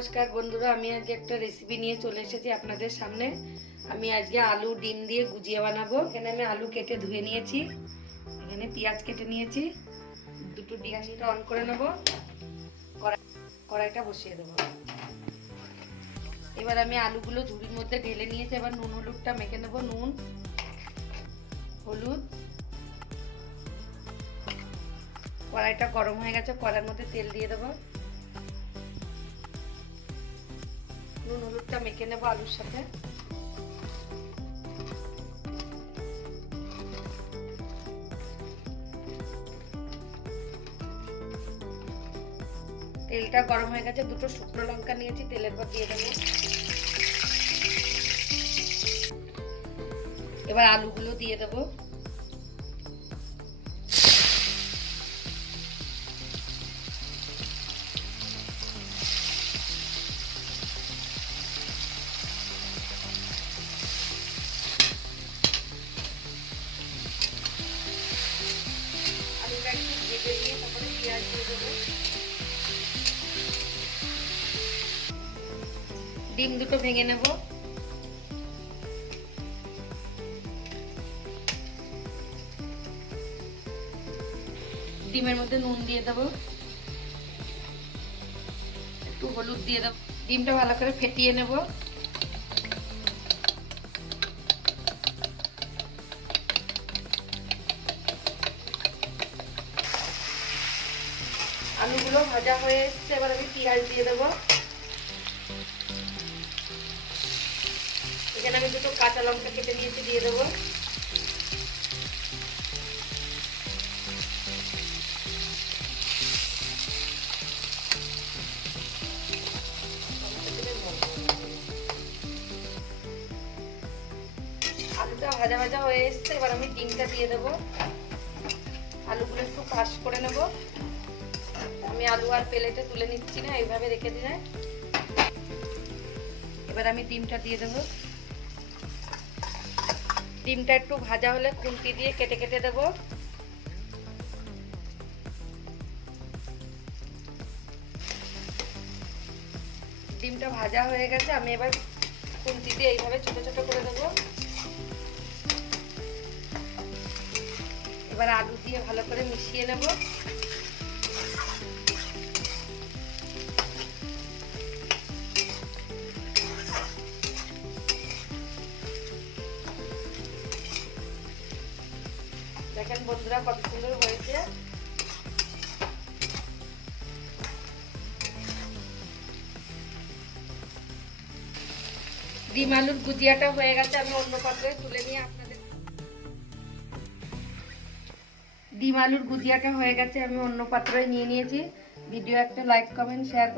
নমস্কার বন্ধুরা, আমি আজকে একটা রেসিপি নিয়ে চলে এসেছি আপনাদের সামনে। আমি আজকে আলু ডিম দিয়ে গুজিয়া বানাবো। এখানে আমি আলু কেটে ধুয়ে নিয়েছি, এখানে পেঁয়াজ কেটে নিয়েছি। দুটো ডিমটা অন করে নেব। কড়াই- কড়াইটা বসিয়ে দেবো। এবার আমি আলুগুলো ঝুড়ির মধ্যে ঢেলে নিয়েছি। এবার নুন, হলুদটা মেখে নেব, নুন, হলুদ। কড়াইটা গরম হয়ে গেছে, কড়াইয়ের মধ্যে তেল দিয়ে দেবো। নুন হলুদটা মেখে নেব আলুর সাথে। তেলটা গরম হয়ে গেছে, দুটো শুকনো লঙ্কা নিয়েছি, তেলের পর দিয়ে দেবো। এবার আলুগুলো দিয়ে দেবো। ডিম দুটো ভেঙে নেব। ডিমের মধ্যে নুন দিয়ে দেবো। একটু হলুদ দিয়ে দেবো। ডিমটা ভালো করে ফেটিয়ে নেব। আলুগুলো ভাজা হয়ে এসছে, এবার আমি পেঁয়াজ দিয়ে দেবো। এখানে আমি দুটো কাঁচা লঙ্কা কেটে নিয়েছি, দিয়ে দেবো। আলুটা ভাজা ভাজা হয়ে এসছে, এবার আমি ডিমটা দিয়ে দেবো। আলুগুলো একটু পাশ করে নেব। আমি আলু আর প্লেটে তুলে নিচ্ছি না, এইভাবে রেখে দিলে। এবার আমি ডিমটা দিয়ে দেবো। ডিমটা একটু ভাজা হলে খুন্তি দিয়ে কেটে কেটে দেব। ডিমটা ভাজা হয়ে গেছে, আমি এবার খুন্তি দিয়ে এইভাবে ছোট ছোট করে দেবো। এবার আলু দিয়ে ভালো করে মিশিয়ে নেব। দেখেন বন্ধুরা কত সুন্দর হয়েছে। ডিম আলুর গুজিয়াটা হয়ে গেছে, আমি অন্য পাত্রে তুলে নিয়ে আপনাদের ডিম আলুর গুজিয়াটা হয়ে গেছে, আমি অন্য পাত্রে নিয়ে নিয়েছি। ভিডিও একটা লাইক, কমেন্ট শেয়ার